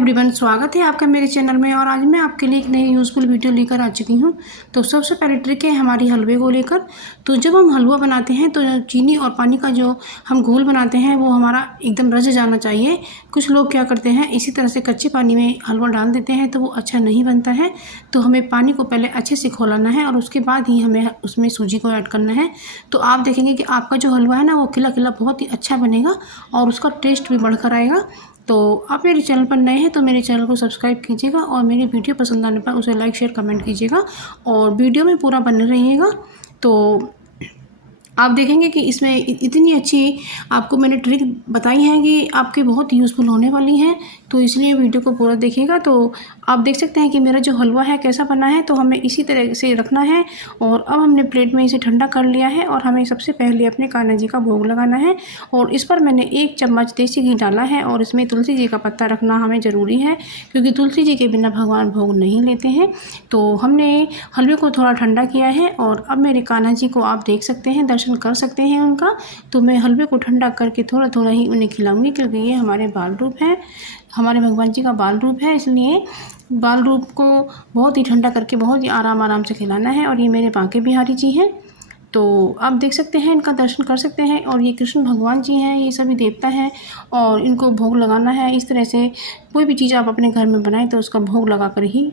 Everyone, स्वागत है आपका मेरे चैनल में। और आज मैं आपके लिए एक नई यूज़फुल वीडियो लेकर आ चुकी हूँ। तो सबसे पहले ट्रिक है हमारी हलवे को लेकर। तो जब हम हलवा बनाते हैं तो चीनी और पानी का जो हम घोल बनाते हैं वो हमारा एकदम रच जाना चाहिए। कुछ लोग क्या करते हैं, इसी तरह से कच्चे पानी में हलवा डाल देते हैं तो वो अच्छा नहीं बनता है। तो हमें पानी को पहले अच्छे से खौलाना है और उसके बाद ही हमें उसमें सूजी को ऐड करना है। तो आप देखेंगे कि आपका जो हलवा है ना वो खिला खिला बहुत ही अच्छा बनेगा और उसका टेस्ट भी बढ़कर आएगा। तो आप मेरे चैनल पर नए हैं तो मेरे चैनल को सब्सक्राइब कीजिएगा और मेरी वीडियो पसंद आने पर उसे लाइक शेयर कमेंट कीजिएगा और वीडियो में पूरा बने रहिएगा। तो आप देखेंगे कि इसमें इतनी अच्छी आपको मैंने ट्रिक बताई है कि आपके बहुत यूज़फुल होने वाली हैं। तो इसलिए वीडियो को पूरा देखिएगा। तो आप देख सकते हैं कि मेरा जो हलवा है कैसा बना है। तो हमें इसी तरह से रखना है और अब हमने प्लेट में इसे ठंडा कर लिया है और हमें सबसे पहले अपने कान्हा जी का भोग लगाना है। और इस पर मैंने 1 चम्मच देसी घी डाला है और इसमें तुलसी जी का पत्ता रखना हमें ज़रूरी है, क्योंकि तुलसी जी के बिना भगवान भोग नहीं लेते हैं। तो हमने हलवे को थोड़ा ठंडा किया है और अब मेरे कान्हा जी को आप देख सकते हैं, दर्शन कर सकते हैं उनका। तो मैं हलवे को ठंडा करके थोड़ा थोड़ा ही उन्हें खिलाऊंगी, क्योंकि ये हमारे बाल रूप है, हमारे भगवान जी का बाल रूप है। इसलिए बाल रूप को बहुत ही ठंडा करके बहुत ही आराम आराम से खिलाना है। और ये मेरे बांके बिहारी जी हैं, तो आप देख सकते हैं, इनका दर्शन कर सकते हैं। और ये कृष्ण भगवान जी हैं, ये सभी देवता हैं और इनको भोग लगाना है। इस तरह से कोई भी चीज़ आप अपने घर में बनाएं तो उसका भोग लगा कर ही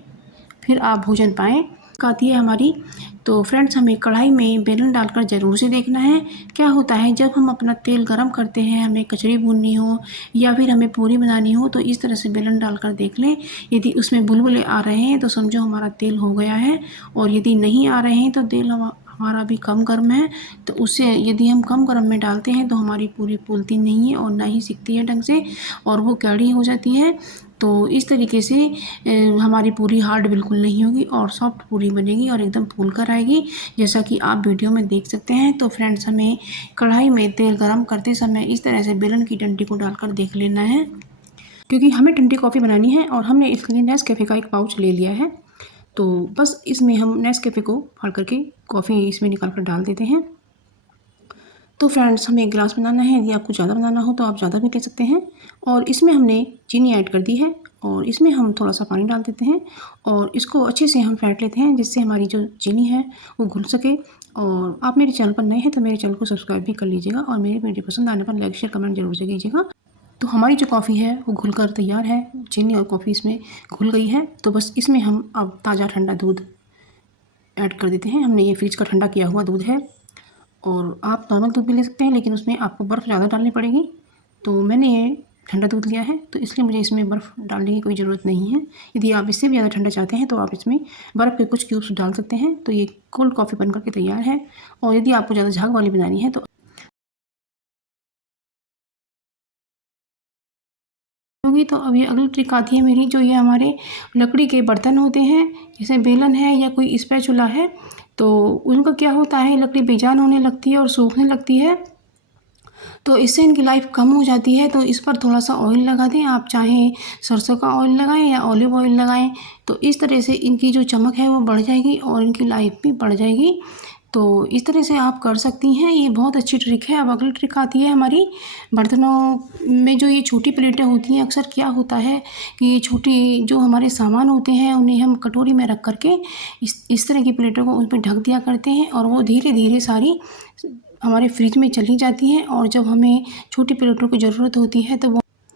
फिर आप भोजन पाएँ। आती है हमारी। तो फ्रेंड्स, हमें कढ़ाई में बेलन डालकर ज़रूर से देखना है। क्या होता है, जब हम अपना तेल गरम करते हैं, हमें कचड़ी भूननी हो या फिर हमें पूरी बनानी हो, तो इस तरह से बेलन डालकर देख लें। यदि उसमें बुलबुले आ रहे हैं तो समझो हमारा तेल हो गया है, और यदि नहीं आ रहे हैं तो तेल हमारा भी कम गर्म है। तो उससे यदि हम कम गर्म में डालते हैं तो हमारी पूरी फूलती नहीं है और ना ही सिकती है ढंग से, और वो कड़ी हो जाती है। तो इस तरीके से हमारी पूरी हार्ड बिल्कुल नहीं होगी और सॉफ्ट पूरी बनेगी और एकदम फूल कर आएगी, जैसा कि आप वीडियो में देख सकते हैं। तो फ्रेंड्स, हमें कढ़ाई में तेल गरम करते समय इस तरह से बेलन की डंडी को डालकर देख लेना है, क्योंकि हमें ठंडी कॉफ़ी बनानी है। और हमने इसके लिए नेस्कैफ़े का एक पाउच ले लिया है। तो बस इसमें हम नेस्कैफ़े को फाड़ करके कॉफ़ी इसमें निकाल कर डाल देते हैं। तो फ्रेंड्स, हमें 1 गिलास बनाना है। यदि आपको ज़्यादा बनाना हो तो आप ज़्यादा भी ले सकते हैं। और इसमें हमने चीनी ऐड कर दी है और इसमें हम थोड़ा सा पानी डाल देते हैं और इसको अच्छे से हम फेंट लेते हैं, जिससे हमारी जो चीनी है वो घुल सके। और आप मेरे चैनल पर नए हैं तो मेरे चैनल को सब्सक्राइब भी कर लीजिएगा और मेरी वीडियो पसंद आने पर लाइक शेयर कमेंट जरूर से कीजिएगा। तो हमारी जो कॉफ़ी है वो घुल कर तैयार है, चीनी और कॉफ़ी इसमें घुल गई है। तो बस इसमें हम अब ताज़ा ठंडा दूध ऐड कर देते हैं। हमने ये फ्रिज का ठंडा किया हुआ दूध है, और आप नॉर्मल दूध भी ले सकते हैं, लेकिन उसमें आपको बर्फ़ ज़्यादा डालनी पड़ेगी। तो मैंने ये ठंडा दूध लिया है, तो इसलिए मुझे इसमें बर्फ़ डालने की कोई ज़रूरत नहीं है। यदि आप इससे भी ज़्यादा ठंडा चाहते हैं तो आप इसमें बर्फ़ के कुछ क्यूब्स डाल सकते हैं। तो ये कोल्ड कॉफ़ी बनकर के तैयार है। और यदि आपको ज़्यादा झाग वाली बनानी है तो होगी। तो अब ये अगली ट्रिक आती है मेरी, जो ये हमारे लकड़ी के बर्तन होते हैं, जैसे बेलन है या कोई स्पैचुला है, तो उनका क्या होता है, लकड़ी बेजान होने लगती है और सूखने लगती है। तो इससे इनकी लाइफ कम हो जाती है। तो इस पर थोड़ा सा ऑयल लगा दें, आप चाहें सरसों का ऑयल लगाएं या ऑलिव ऑयल लगाएं। तो इस तरह से इनकी जो चमक है वो बढ़ जाएगी और इनकी लाइफ भी बढ़ जाएगी। तो इस तरह से आप कर सकती हैं, ये बहुत अच्छी ट्रिक है। अब अगली ट्रिक आती है हमारी बर्तनों में। जो ये छोटी प्लेटें होती हैं, अक्सर क्या होता है कि ये छोटी जो हमारे सामान होते हैं उन्हें हम कटोरी में रख करके इस तरह की प्लेटों को उन पर ढक दिया करते हैं, और वो धीरे धीरे सारी हमारे फ्रिज में चली जाती हैं। और जब हमें छोटी प्लेटों की ज़रूरत होती है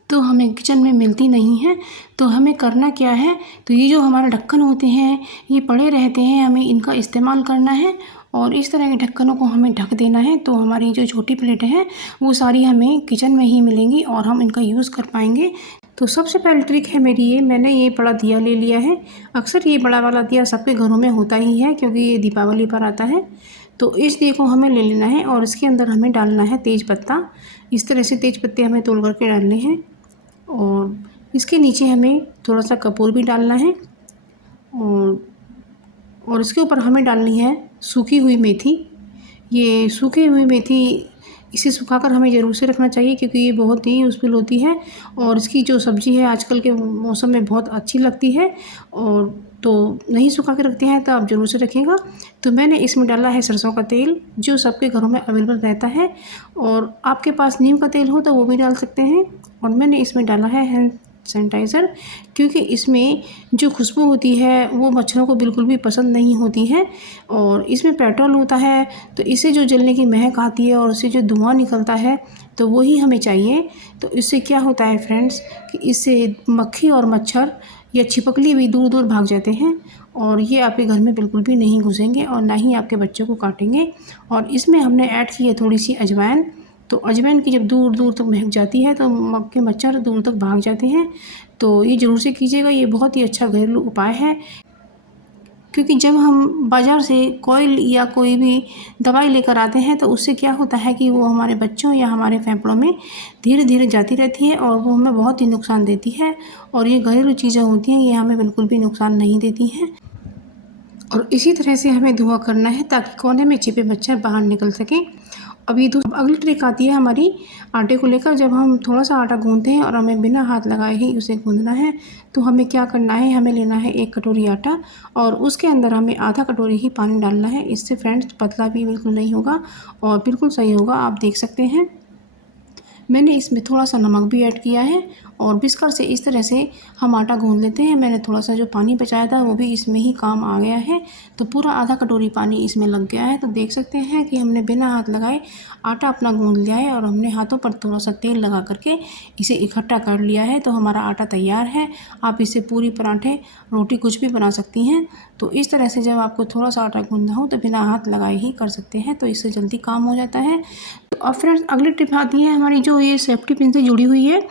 तो हमें किचन में मिलती नहीं है। तो हमें करना क्या है, तो ये जो हमारे ढक्कन होते हैं ये पड़े रहते हैं, हमें इनका इस्तेमाल करना है और इस तरह के ढक्कनों को हमें ढक देना है। तो हमारी जो छोटी प्लेटें हैं वो सारी हमें किचन में ही मिलेंगी और हम इनका यूज़ कर पाएंगे। तो सबसे पहली ट्रिक है मेरी ये, मैंने ये बड़ा दिया ले लिया है। अक्सर ये बड़ा वाला दिया सबके घरों में होता ही है, क्योंकि ये दीपावली पर आता है। तो इस दिए को हमें ले लेना है और इसके अंदर हमें डालना है तेज पत्ता। इस तरह से तेज पत्ते हमें तोड़ करके डालने हैं और इसके नीचे हमें थोड़ा सा कपूर भी डालना है और इसके ऊपर हमें डालनी है सूखी हुई मेथी। ये सूखी हुई मेथी, इसे सुखाकर हमें ज़रूर से रखना चाहिए, क्योंकि ये बहुत ही यूज़फुल होती है और इसकी जो सब्ज़ी है आजकल के मौसम में बहुत अच्छी लगती है। और तो नहीं सुखा के रखते हैं तो आप ज़रूर से रखिएगा। तो मैंने इसमें डाला है सरसों का तेल, जो सबके घरों में अवेलेबल रहता है, और आपके पास नीम का तेल हो तो वो भी डाल सकते हैं। और मैंने इसमें डाला है सैनिटाइज़र, क्योंकि इसमें जो खुशबू होती है वो मच्छरों को बिल्कुल भी पसंद नहीं होती है। और इसमें पेट्रोल होता है, तो इससे जो जलने की महक आती है और उससे जो धुआं निकलता है तो वही हमें चाहिए। तो इससे क्या होता है फ्रेंड्स कि इससे मक्खी और मच्छर या छिपकली भी दूर दूर भाग जाते हैं और ये आपके घर में बिल्कुल भी नहीं घुसेंगे और ना ही आपके बच्चों को काटेंगे। और इसमें हमने ऐड की है थोड़ी सी अजवाइन। तो अजवाइन की जब दूर दूर तक महक जाती है तो मक्खी मच्छर दूर तक भाग जाते हैं। तो ये ज़रूर से कीजिएगा, ये बहुत ही अच्छा घरेलू उपाय है। क्योंकि जब हम बाज़ार से कोयल या कोई भी दवाई लेकर आते हैं तो उससे क्या होता है कि वो हमारे बच्चों या हमारे फेफड़ों में धीरे धीरे जाती रहती है और वो हमें बहुत ही नुकसान देती है। और ये घरेलू चीज़ें होती हैं, ये हमें बिल्कुल भी नुकसान नहीं देती हैं। और इसी तरह से हमें धुआं करना है ताकि कोने में छिपे मच्छर बाहर निकल सकें। अब अगली ट्रिक आती है हमारी आटे को लेकर। जब हम थोड़ा सा आटा गूंथते हैं और हमें बिना हाथ लगाए ही उसे गूंथना है, तो हमें क्या करना है, हमें लेना है 1 कटोरी आटा और उसके अंदर हमें आधा कटोरी ही पानी डालना है। इससे फ्रेंड्स पतला भी बिल्कुल नहीं होगा और बिल्कुल सही होगा, आप देख सकते हैं। मैंने इसमें थोड़ा सा नमक भी ऐड किया है और विस्कर से इस तरह से हम आटा गूंथ लेते हैं। मैंने थोड़ा सा जो पानी बचाया था वो भी इसमें ही काम आ गया है। तो पूरा आधा कटोरी पानी इसमें लग गया है। तो देख सकते हैं कि हमने बिना हाथ लगाए आटा अपना गूंथ लिया है और हमने हाथों पर थोड़ा सा तेल लगा करके इसे इकट्ठा कर लिया है। तो हमारा आटा तैयार है। आप इससे पूरी, पराठे, रोटी कुछ भी बना सकती हैं। तो इस तरह से जब आपको थोड़ा सा आटा गूंथना हो तो बिना हाथ लगाए ही कर सकते हैं, तो इससे जल्दी काम हो जाता है। तो अब फ्रेंड्स अगली टिप आती है हमारी, जो ये सेफ्टी पिन से जुड़ी हुई है।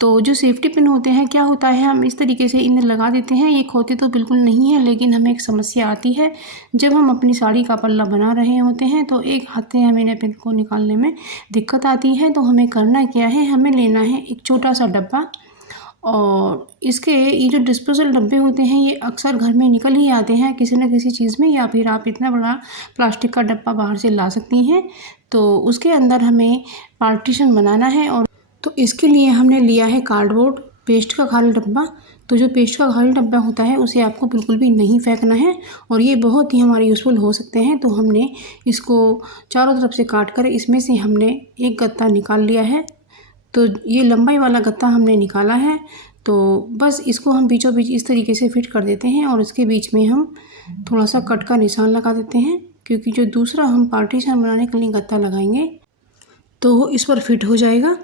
तो जो सेफ्टी पिन होते हैं, क्या होता है, हम इस तरीके से इन्हें लगा देते हैं। ये खोते तो बिल्कुल नहीं है, लेकिन हमें एक समस्या आती है। जब हम अपनी साड़ी का पल्ला बना रहे होते हैं तो एक हाथ से हमें इन्हें पिन को निकालने में दिक्कत आती है। तो हमें करना क्या है, हमें लेना है एक छोटा सा डब्बा और इसके ये जो डिस्पोजल डब्बे होते हैं ये अक्सर घर में निकल ही आते हैं किसी न किसी चीज़ में, या फिर आप इतना बड़ा प्लास्टिक का डब्बा बाहर से ला सकती हैं। तो उसके अंदर हमें पार्टीशन बनाना है और तो इसके लिए हमने लिया है कार्डबोर्ड, पेस्ट का खाली डब्बा। तो जो पेस्ट का खाली डब्बा होता है उसे आपको बिल्कुल भी नहीं फेंकना है और ये बहुत ही हमारे यूज़फुल हो सकते हैं। तो हमने इसको चारों तरफ से काट कर इसमें से हमने एक गत्ता निकाल लिया है। तो ये लंबाई वाला गत्ता हमने निकाला है। तो बस इसको हम बीचों बीच इस तरीके से फिट कर देते हैं और इसके बीच में हम थोड़ा सा कट का निशान लगा देते हैं, क्योंकि जो दूसरा हम पार्टीशन बनाने के लिए गत्ता लगाएंगे तो वो इस पर फिट हो जाएगा।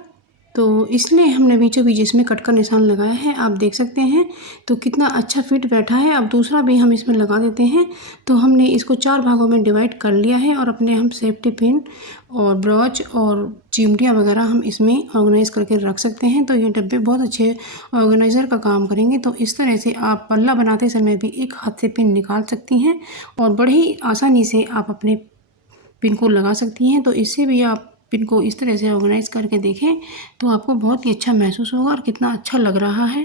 तो इसलिए हमने बीचों बीच इसमें कट का निशान लगाया है, आप देख सकते हैं। तो कितना अच्छा फिट बैठा है। अब दूसरा भी हम इसमें लगा देते हैं। तो हमने इसको 4 भागों में डिवाइड कर लिया है और अपने हम सेफ्टी पिन और ब्रॉच और चिमटियाँ वगैरह हम इसमें ऑर्गेनाइज करके रख सकते हैं। तो ये डब्बे बहुत अच्छे ऑर्गेनाइज़र का काम करेंगे। तो इस तरह से आप पल्ला बनाते समय भी एक हाथ से पिन निकाल सकती हैं और बड़े ही आसानी से आप अपने पिन को लगा सकती हैं। तो इससे भी आप पिन को इस तरह से ऑर्गेनाइज़ करके देखें तो आपको बहुत ही अच्छा महसूस होगा और कितना अच्छा लग रहा है।